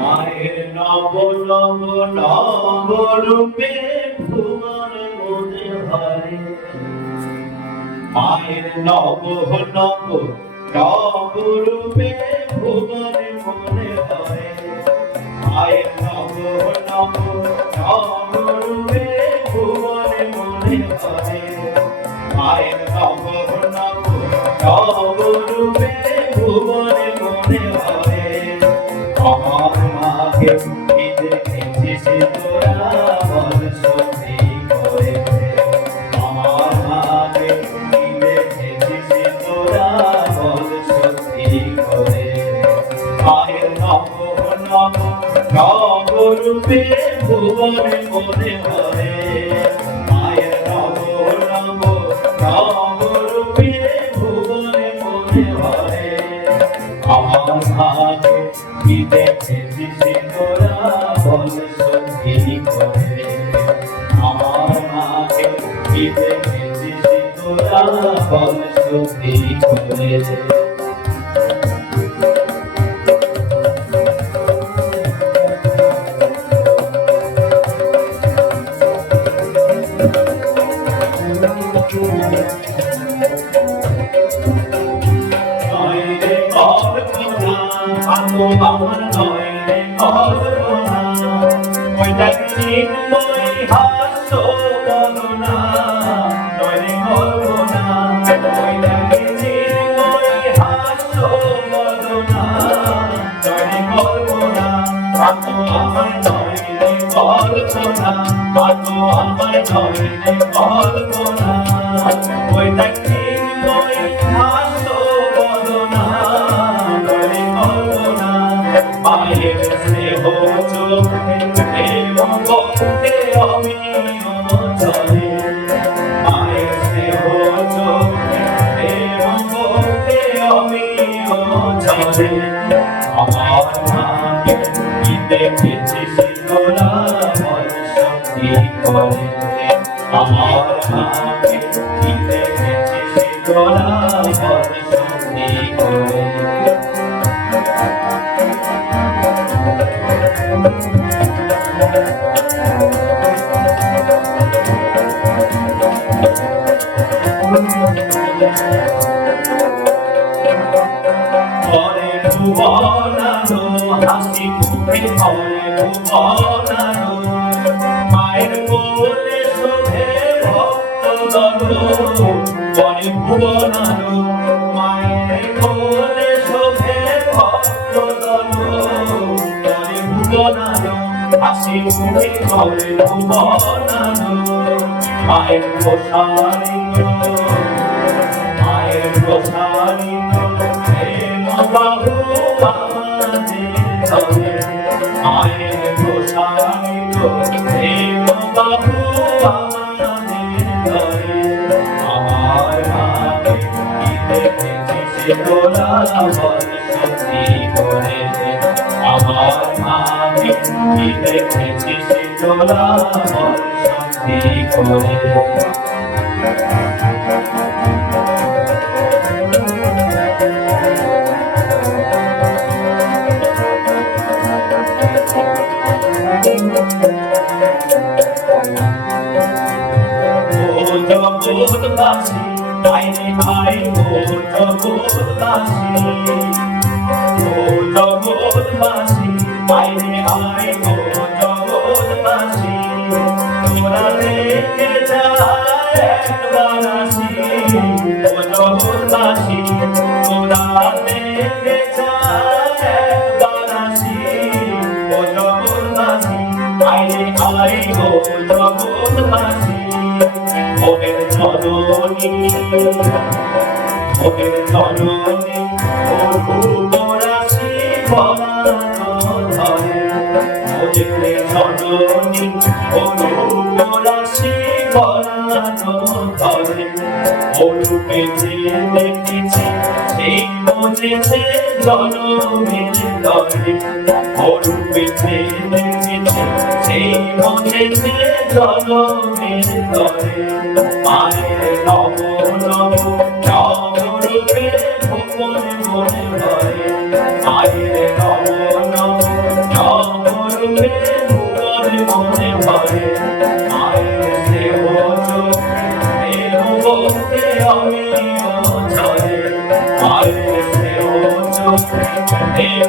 মায়ের নব নব নব রূপে ভুবন মনে হয় মায়ের নব নব নব রূপে ভুবন মনে হয় মায়ের নব নব নব নব রূপে ভুবনে মনে হয় আমার মাকে কি দেখেছিস তোরা বল সত্যি করে আলো আমার নয় রে কল্পনা চিন্ময় হাস্য বলনা নয় কল্পনা পায়ের স্নেহ চোখে আমার তোরা বল সত্যি করে ঘরে ভুবনানো হাসি মুখে ঘরে ভুবনানো ভক্ত ঘরে ভুবনানো মায়ের কোলে শোভে ভক্ত ঘরে ভুবনানো হাসি মুখে ঘরে ভুবনানো মায়ের প্রসারিত মায়ের তোরা সত্যি করে আমার মাকে কি দেখেছিস তোরা বল সত্যি করে ও জগৎবাসী আইনে ভাই ও জগৎবাসী ও জগৎবাসী আইনে ভাই ও জগৎবাসী তোরা দেখে যা একবার আসি ও জগৎবাসী ওদের জননী ওর উপরাশি ধরে ওদের জননী ওর উপরাশি ভরানো ধরে ওরূপে যে দেখেছে সেই মজেছে জনমের দরে ওরূপে যে দেখেছে সেই মায়ের নব নব নব ভুবন ভরে। মায়ের নব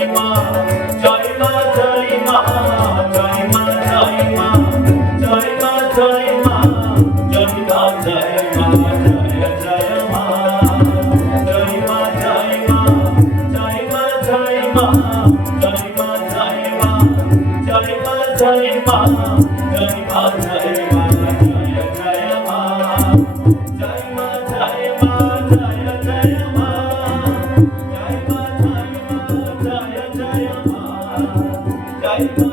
Jai Ma, Jai Ma, Jai Ma, Jai Ma, Jai Ma. Bye. Bye.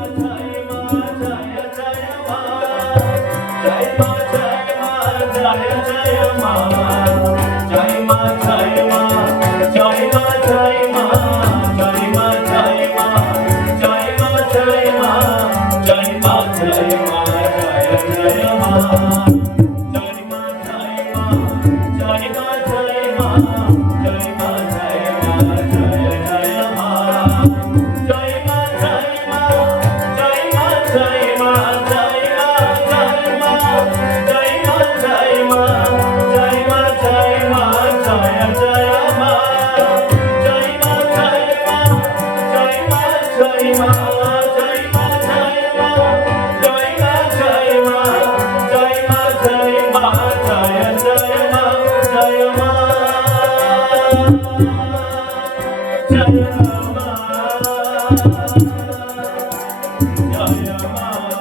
Jaya Mala,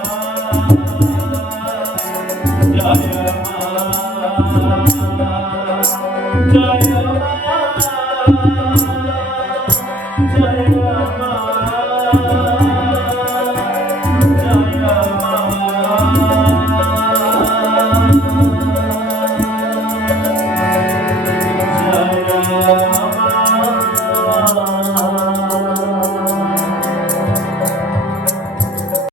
Jai Mala.